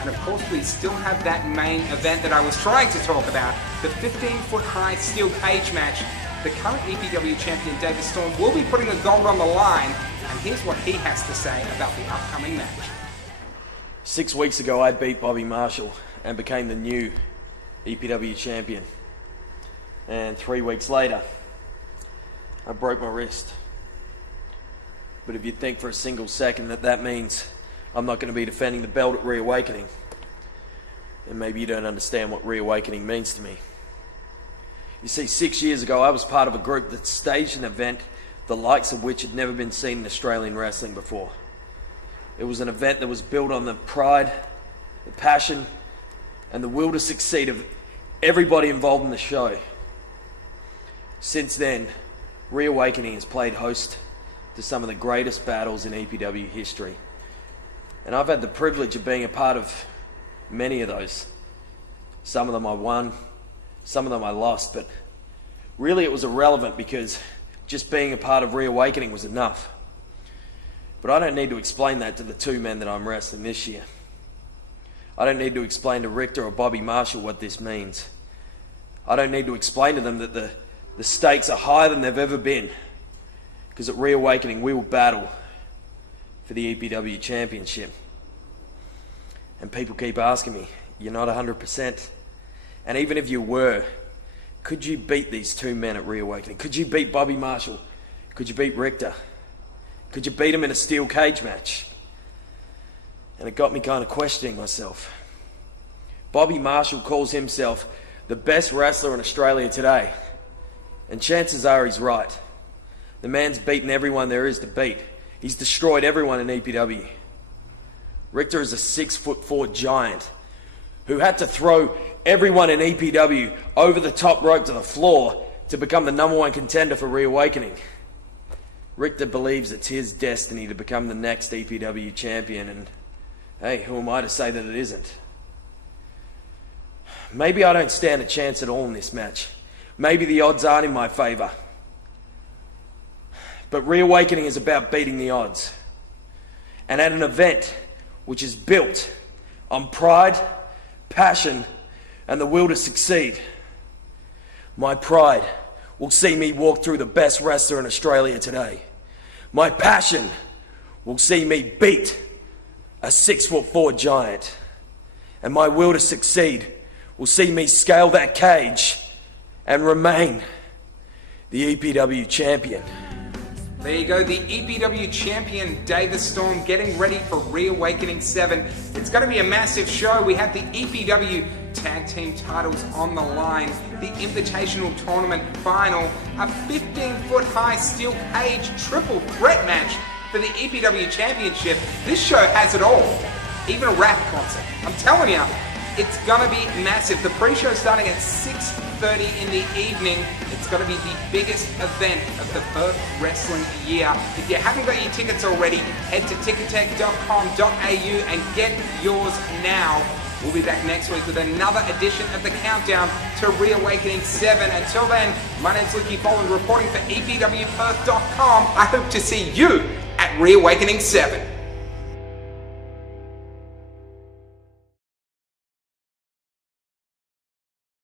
And of course, we still have that main event that I was trying to talk about, the 15-foot high steel cage match. The current EPW champion, David Storm, will be putting the gold on the line, and here's what he has to say about the upcoming match. 6 weeks ago, I beat Bobby Marshall and became the new EPW champion. And 3 weeks later, I broke my wrist. But if you think for a single second that that means I'm not going to be defending the belt at Reawakening, then maybe you don't understand what Reawakening means to me. You see, 6 years ago, I was part of a group that staged an event the likes of which had never been seen in Australian wrestling before. It was an event that was built on the pride, the passion, and the will to succeed of everybody involved in the show. Since then, Reawakening has played host to some of the greatest battles in EPW history. And I've had the privilege of being a part of many of those. Some of them I won, some of them I lost, but really it was irrelevant because just being a part of Reawakening was enough. But I don't need to explain that to the two men that I'm wrestling this year. I don't need to explain to Richter or Bobby Marshall what this means. I don't need to explain to them that the stakes are higher than they've ever been, because at Reawakening we will battle for the EPW championship. And people keep asking me, you're not 100%. And even if you were, could you beat these two men at Reawakening? Could you beat Bobby Marshall? Could you beat Richter? Could you beat him in a steel cage match? And it got me kind of questioning myself. Bobby Marshall calls himself the best wrestler in Australia today. And chances are he's right. The man's beaten everyone there is to beat. He's destroyed everyone in EPW. Richter is a 6'4" giant who had to throw everyone in EPW over the top rope to the floor to become the #1 contender for Reawakening. Richter believes it's his destiny to become the next EPW champion, and hey, who am I to say that it isn't? Maybe I don't stand a chance at all in this match. Maybe the odds aren't in my favor. But Reawakening is about beating the odds. And at an event which is built on pride, passion, and the will to succeed, my pride will see me walk through the best wrestler in Australia today. My passion will see me beat a 6'4" giant. And my will to succeed will see me scale that cage and remain the EPW champion. There you go, the EPW champion, David Storm, getting ready for Reawakening 7. It's going to be a massive show. We have the EPW tag team titles on the line, the Invitational Tournament final, a 15-foot high steel cage triple threat match for the EPW championship. This show has it all, even a rap concert. I'm telling you, it's going to be massive. The pre-show starting at 6:30 in the evening. It's going to be the biggest event of the Perth wrestling year. If you haven't got your tickets already, head to ticketek.com.au and get yours now. We'll be back next week with another edition of the Countdown to Reawakening 7. Until then, my name's Lukey Boland reporting for EPWPerth.com. I hope to see you at Reawakening 7.